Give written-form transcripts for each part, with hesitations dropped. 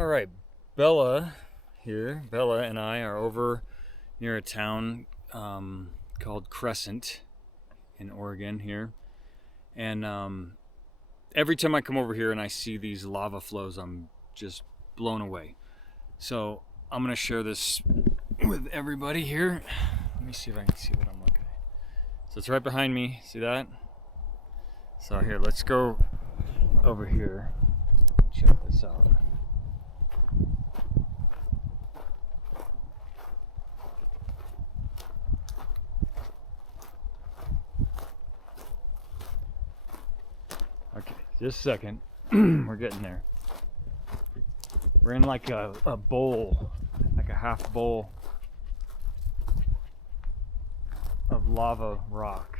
All right, Bella here. Bella and I are over near a town called Crescent in Oregon here. And every time I come over here and I see these lava flows, I'm just blown away. So I'm going to share this with everybody here. Let me see if I can see what I'm looking at. So it's right behind me. See that? So here, let's go over here. Check this out. Okay, just a second. We're getting there. We're in like a bowl, like a half bowl of lava rock.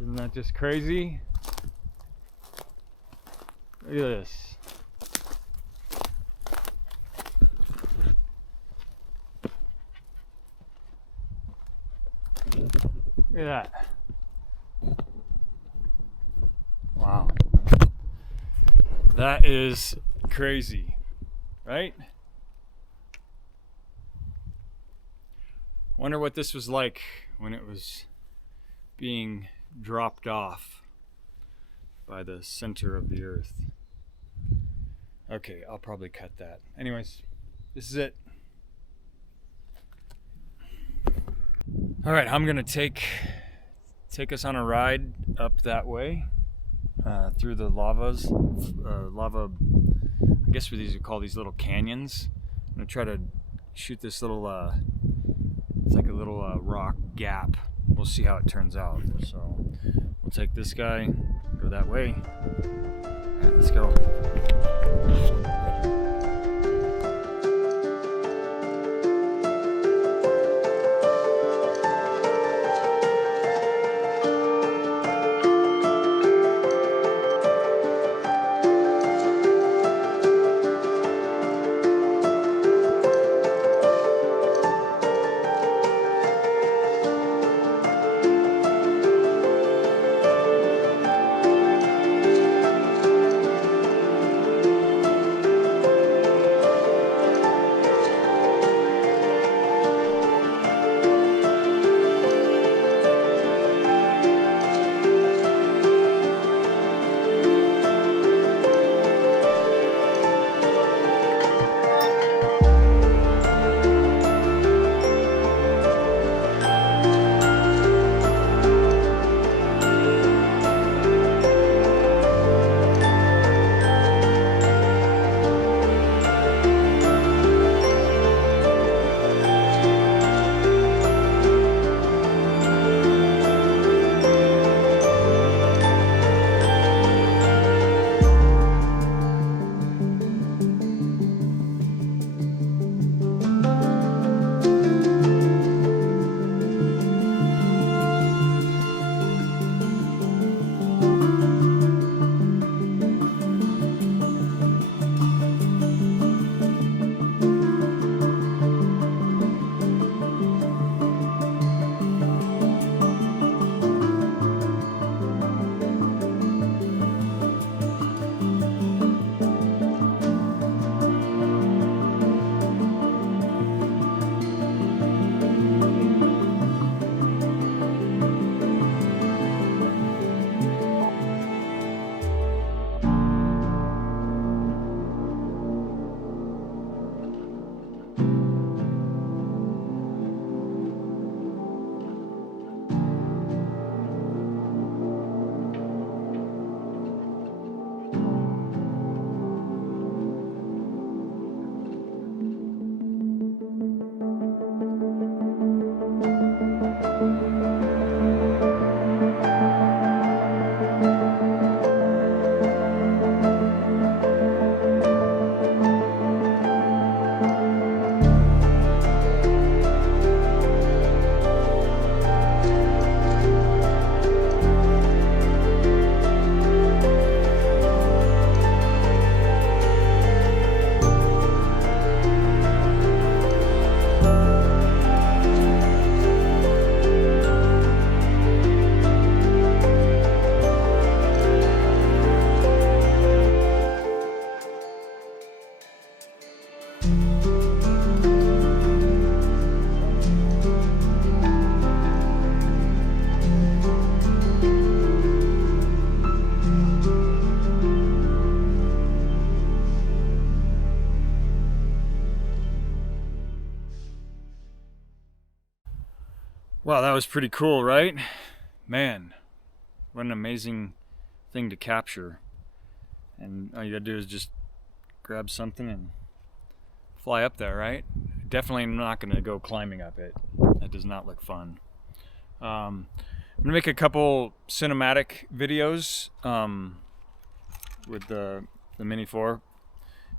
Isn't that just crazy? Look at this. Look at that. Wow. That is crazy, right? Wonder what this was like when it was being dropped off by the center of the earth. Okay, I'll probably cut that. Anyways, this is it. All right, I'm gonna take us on a ride up that way through the lava. I guess what these are called, these little canyons. I'm gonna try to shoot this little. It's like a little rock gap. We'll see how it turns out. So we'll take this guy, go that way. All right, let's go. Wow, that was pretty cool, right? Man, what an amazing thing to capture. And all you gotta do is just grab something and fly up there, right? Definitely not gonna go climbing up it. That does not look fun. I'm gonna make a couple cinematic videos with the Mini 4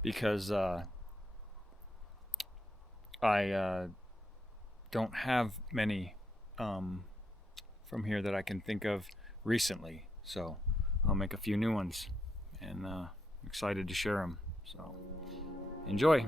because I don't have many from here that I can think of recently, so I'll make a few new ones, and I'm excited to share them. So enjoy.